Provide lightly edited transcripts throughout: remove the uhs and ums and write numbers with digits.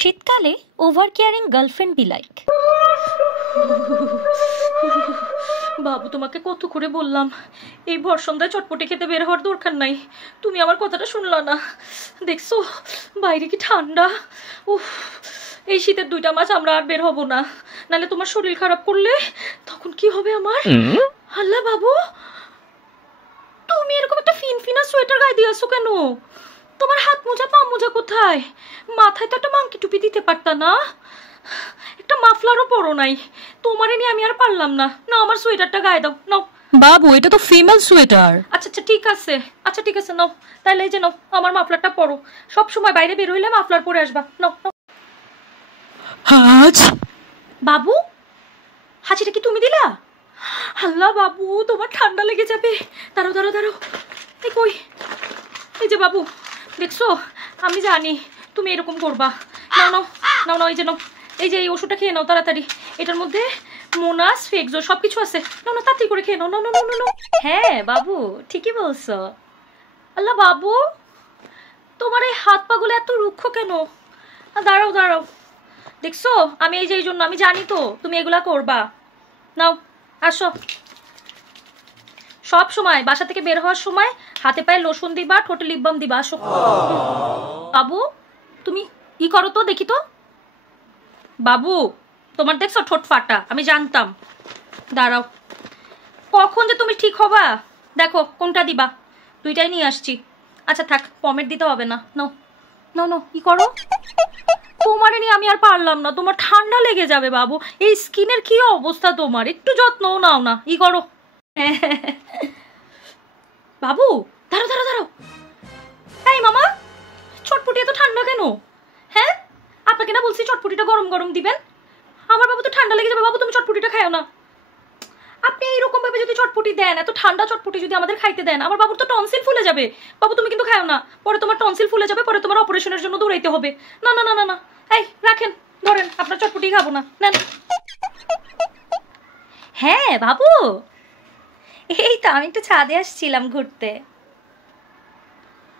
শীতকালে over caring girlfriend be like. বাবু তোমাকে কত করে বললাম এই ভর সন্ধ্যায় চটপটি খেতে বের হওয়ার দরকার নাই, তুমি আমার কথাটা শুনলা না। দেখছো বাইরে কি ঠান্ডা। উফ, এই শীতের 2টা মাস আমরা আর বের হব না, নাহলে তোমার শরীর খারাপ করলে তখন কি হবে আমার। আল্লাহ বাবু, তুমি এরকম একটা ফিনফিনা সোয়েটার গায়ে দিয়ে আসো কেন? তোমার হাত মোজা পা মোজা কোথায়? মাথায় তো একটা মাংকি টুপি দিতে পারতা না? একটা মাফলারও পরো নাই। তোমারে নিয়ে আমি আর পারলাম না। না আমার সোয়েটারটা গায়ে দাও, নাও। বাবু এটা তো ফিমেল সোয়েটার। আচ্ছা আচ্ছা ঠিক আছে, আচ্ছা ঠিক আছে নাও, তাইলে এই যে নাও আমার মাফলারটা পরো। সব সময় বাইরে বের হইলে মাফলার পরে আসবা, নাও নাও। আজ বাবু হাঁচিটা কি তুমি দিলা? আল্লাহ বাবু তোমার ঠান্ডা লেগে যাবে। দাঁড়াও দাঁড়াও দাঁড়াও, এই কই, এই যে বাবু দেখছো আমি জানি তুমি এরকম করবা। নাও নাও নাও নাও, এই যে নাও, এই যে এই ওষুধটা খেয়ে নাও তাড়াতাড়ি। এটার মধ্যে মোনাস ফেক্সো সবকিছু আছে। নাও না তাড়াতাড়ি করে খেয়ে নাও, নাও নাও নাও নাও। হ্যাঁ বাবু ঠিকই বলছো। আল্লাহ বাবু তোমার এই হাত পাগুলো এত রুক্ষ কেন? দাঁড়াও দাঁড়াও, দেখছো আমি এই যে এই জন্য আমি জানি তো তুমি এগুলা করবা। নাও আসো, সব সময় বাসা থেকে বের হওয়ার সময় হাতে পায়ে লোশন দিবা, ঠোঁটে লিপ বাম দিবা। আসো বাবু, তুমি কি করো তো দেখি তো। বাবু তোমার দেখছো ঠোঁট ফাটা, আমি জানতাম। দাঁড়াও, কখন যে তুমি ঠিক হবা দেখো কোনটা দিবা। 2টাই নিয়ে আসছি। আচ্ছা থাক, পমেট দিতে হবে না। নাও নাও নাও, কি করো? তোমারে নিয়ে আমি আর পারলাম না, তোমার ঠান্ডা লেগে যাবে বাবু। এই স্কিনের কি অবস্থা তোমার, একটু যত্নও নাও না। ই করো বাবু, দাঁড়াও দাঁড়াও দাঁড়াও। এই মামা, চটপটি এত ঠান্ডা কেন? হ্যাঁ আপনাকে না বলছি চটপটিটা গরম গরম দিবেন। আমার বাবু তো ঠান্ডা লেগে যাবে। বাবু তুমি চটপটিটা খাও না। আপনি এইরকম ভাবে যদি চটপটি দেন, এত ঠান্ডা চটপটি যদি আমাদের খাইতে দেন, আমার বাবুর তো টনসিল ফুলে যাবে। বাবু তুমি কিন্তু খাও না, পরে তোমার টনসিল ফুলে যাবে, পরে তোমার অপারেশনের জন্য দৌড়াইতে হবে। না না না না না, এই রাখেন, ধরেন আপনার চটপটি খাবো না, নেন। হ্যাঁ বাবু, এই তো আমি একটু ছাদে আসছিলাম ঘুরতে।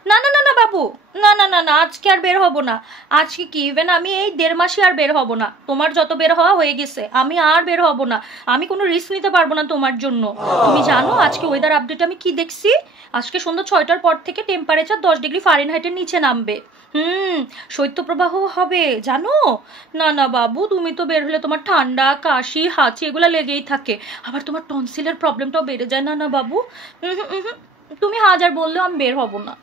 না না না না বাবু, না না না না, আজকে আর বের হব না। আজকে কি ইভেন আমি এই 1.5 মাসই আর বের হব না। তোমার যত বের হওয়া হয়ে গেছে, আমি আর বের হব না। আমি কোনো রিস্ক নিতে পারবো না তোমার জন্য। তুমি জানো আজকে ওয়েদার আপডেট আমি কি দেখছি? আজকে সন্ধ্যা 6টার পর থেকে টেম্পারেচার 10 ডিগ্রি ফারেনহাইটের নিচে নামবে। শৈত্যপ্রবাহ হবে জানো? না না বাবু, তুমি তো বের হলে তোমার ঠান্ডা কাশি হাঁচি এগুলো লেগেই থাকে, আবার তোমার টনসিলের প্রবলেমটাও বেড়ে যায়। না না বাবু, তুমি হাজার বললেও আমি বের হব না।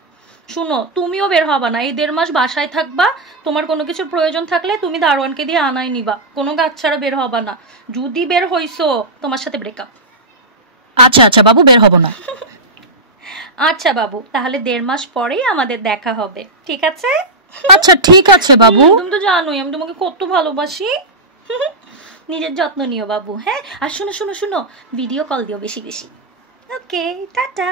শুনো তুমিও বের হবা না, এই 1.5 মাস বাসায় থাকবা। তোমার কোনো কিছুর প্রয়োজন থাকলে তুমি দারোয়ানকে দিয়ে আনাই নিবা, কোনো গাছ ছাড়া বের হবা না। যদি বের হইছো তোমার সাথে ব্রেকআপ। আচ্ছা আচ্ছা বাবু, বের হব না। আচ্ছা বাবু, তাহলে 1.5 মাস পরেই আমাদের দেখা হবে, ঠিক আছে? আচ্ছা ঠিক আছে বাবু। তুমি তো জানোই আমি তোমাকে কত ভালোবাসি। নিজের যত্ন নিও বাবু, হ্যাঁ? আর শুনো শুনো শুনো, ভিডিও কল দিও বেশি বেশি। ওকে, টাটা।